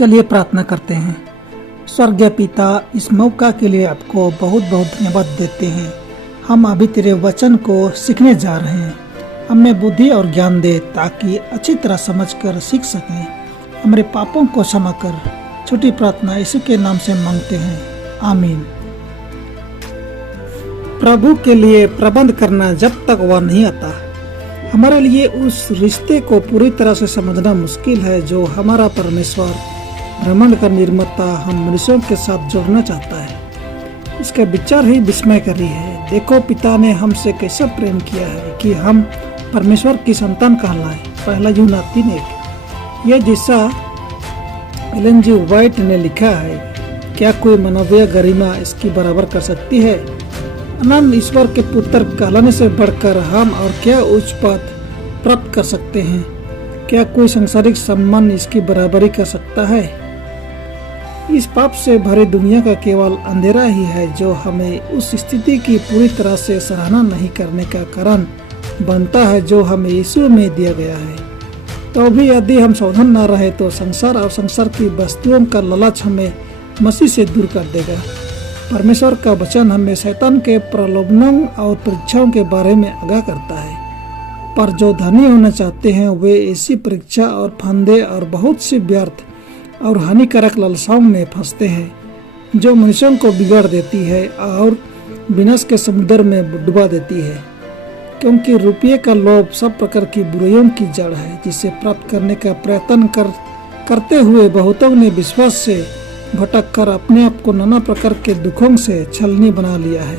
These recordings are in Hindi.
चलिए प्रार्थना करते हैं। स्वर्गीय पिता, इस मौका के लिए आपको बहुत बहुत धन्यवाद देते हैं। हम अभी तेरे वचन को सीखने जा रहे हैं। हमें बुद्धि और ज्ञान दे ताकि अच्छी तरह समझकर सीख सकें। हमारे पापों को क्षमा कर। छोटी प्रार्थना यीशु के नाम से मांगते हैं, आमीन। प्रभु के लिए प्रबंध करना जब तक वह नहीं आता, हमारे लिए उस रिश्ते को पूरी तरह से समझना मुश्किल है जो हमारा परमेश्वर ब्रह्मांड का निर्माता हम मनुष्यों के साथ जोड़ना चाहता है। इसका विचार ही विस्मयकारी है। देखो, पिता ने हमसे कैसा प्रेम किया है कि हम परमेश्वर की संतान कहलाए। पहला यूहन्ना 3:1। यह जैसा एलन जी व्हाइट ने लिखा है, क्या कोई मानवीय गरिमा इसकी बराबर कर सकती है? अनंत ईश्वर के पुत्र कहलाने से बढ़कर हम और क्या उच्च पद प्राप्त कर सकते हैं? क्या कोई सांसारिक सम्मान इसकी बराबरी कर सकता है? इस पाप से भरी दुनिया का केवल अंधेरा ही है जो हमें उस स्थिति की पूरी तरह से सराहना नहीं करने का कारण बनता है जो हमें यीशु में दिया गया है। तो भी यदि हम सावधान न रहे तो संसार और संसार की वस्तुओं का लालच हमें मसीह से दूर कर देगा। परमेश्वर का वचन हमें शैतान के प्रलोभनों और परीक्षाओं के बारे में आगाह करता है, पर जो धनी होना चाहते हैं वे ऐसी परीक्षा और फंदे और बहुत सी व्यर्थ और हानिकारक लालसाओं में फंसते हैं जो मनुष्यों को बिगाड़ देती है और विनाश के समुद्र में डुबा देती है। क्योंकि रुपये का लोभ सब प्रकार की बुराइयों की जड़ है, जिसे प्राप्त करने का प्रयत्न करते हुए बहुतों ने विश्वास से भटक कर अपने आप को नाना प्रकार के दुखों से छलनी बना लिया है।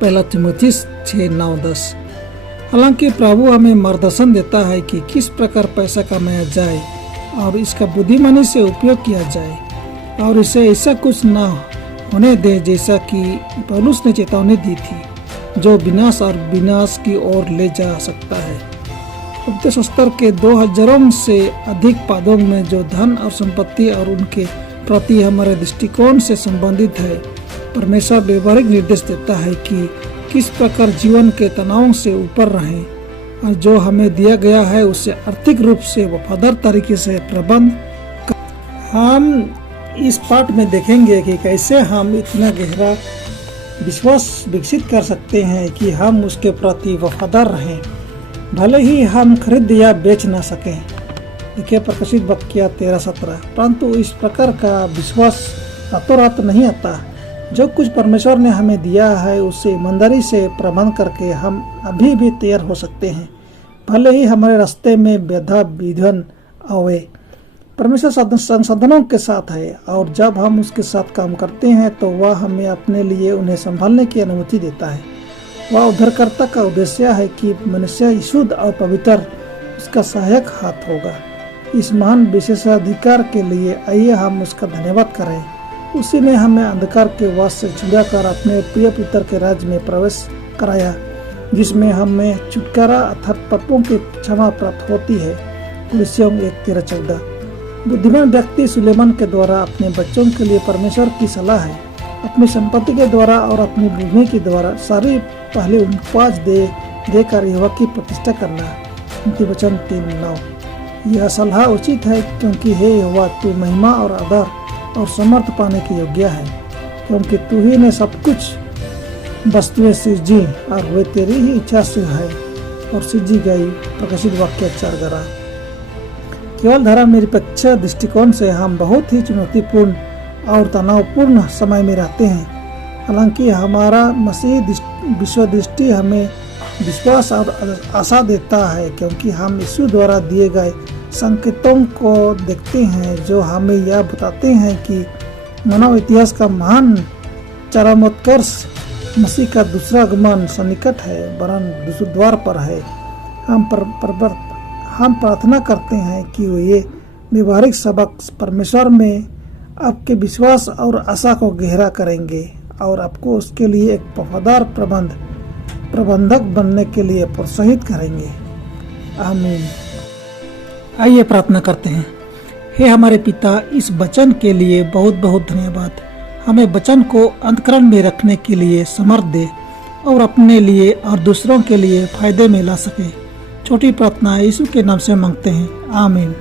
पहला तिमोथी 6:9-10। हालांकि प्रभु हमें मार्गदर्शन देता है कि किस प्रकार पैसा कमाया जाए और इसका बुद्धिमानी से उपयोग किया जाए और इसे ऐसा कुछ न होने दे जैसा कि पौलुस ने चेतावनी दी थी, जो विनाश की ओर ले जा सकता है। उपदेश शास्त्र के 2000 से अधिक पदों में जो धन और संपत्ति और उनके प्रति हमारे दृष्टिकोण से संबंधित है, परमेश्वर व्यवहारिक निर्देश देता है कि किस प्रकार जीवन के तनावों से ऊपर रहें और जो हमें दिया गया है उसे आर्थिक रूप से वफादार तरीके से प्रबंध कर। हम इस पाठ में देखेंगे कि कैसे हम इतना गहरा विश्वास विकसित कर सकते हैं कि हम उसके प्रति वफादार रहें, भले ही हम खरीद या बेच ना सकें। देखिए प्रकाशित वाक्य 13:17। परंतु इस प्रकार का विश्वास रातों रात नहीं आता। जो कुछ परमेश्वर ने हमें दिया है उसे ईमानदारी से प्रबंध करके हम अभी भी तैयार हो सकते हैं, भले ही हमारे रास्ते में बाधा विघ्न आवे। परमेश्वर संसाधनों के साथ है और जब हम उसके साथ काम करते हैं तो वह हमें अपने लिए उन्हें संभालने की अनुमति देता है। वह उद्धारकर्ता का उद्देश्य है कि मनुष्य शुद्ध और पवित्र उसका सहायक हाथ होगा। इस महान विशेषाधिकार के लिए आइए हम उसका धन्यवाद करें। उसी ने हमें अंधकार के वास से छुड़ाकर अपने प्रिय पुत्र के राज्य में प्रवेश कराया, जिसमें हमें छुटकारा अर्थात पापों की क्षमा प्राप्त होती है। कुलसियों 1:13-14। बुद्धिमान व्यक्ति सुलेमान के द्वारा अपने बच्चों के लिए परमेश्वर की सलाह है, अपनी संपत्ति के द्वारा और अपनी भूमि के द्वारा सारी पहले उपवास देकर यहोवा की प्रतिष्ठा करना। वचन 3:9। यह सलाह उचित है क्योंकि हे यहोवा, तू महिमा और आदर और समर्थ पाने के योग्य है, क्योंकि तू ही ने सब कुछ वस्तुएं सृजी और वे तेरी ही इच्छा से है और सृजी गई। प्रकाशित वाक्य 4:11। केवल धर्म निरपेक्ष दृष्टिकोण से हम बहुत ही चुनौतीपूर्ण और तनावपूर्ण समय में रहते हैं। हालांकि हमारा मसीह विश्व दृष्टि हमें विश्वास और आशा देता है, क्योंकि हम यीशु द्वारा दिए गए संकेतों को देखते हैं जो हमें यह बताते हैं कि मानव इतिहास का महान चरमोत्कर्ष मसीह का दूसरा आगमन सन्निकट है, वरन द्वार पर है। हम प्रार्थना करते हैं कि ये व्यवहारिक सबक परमेश्वर में आपके विश्वास और आशा को गहरा करेंगे और आपको उसके लिए एक वफादार प्रबंधक बनने के लिए प्रोत्साहित करेंगे। आमीन। आइए प्रार्थना करते हैं। हे हमारे पिता, इस वचन के लिए बहुत बहुत धन्यवाद। हमें वचन को अंतःकरण में रखने के लिए समर्थ दे और अपने लिए और दूसरों के लिए फायदे में ला सके। छोटी प्रार्थना यीशु के नाम से मांगते हैं, आमीन।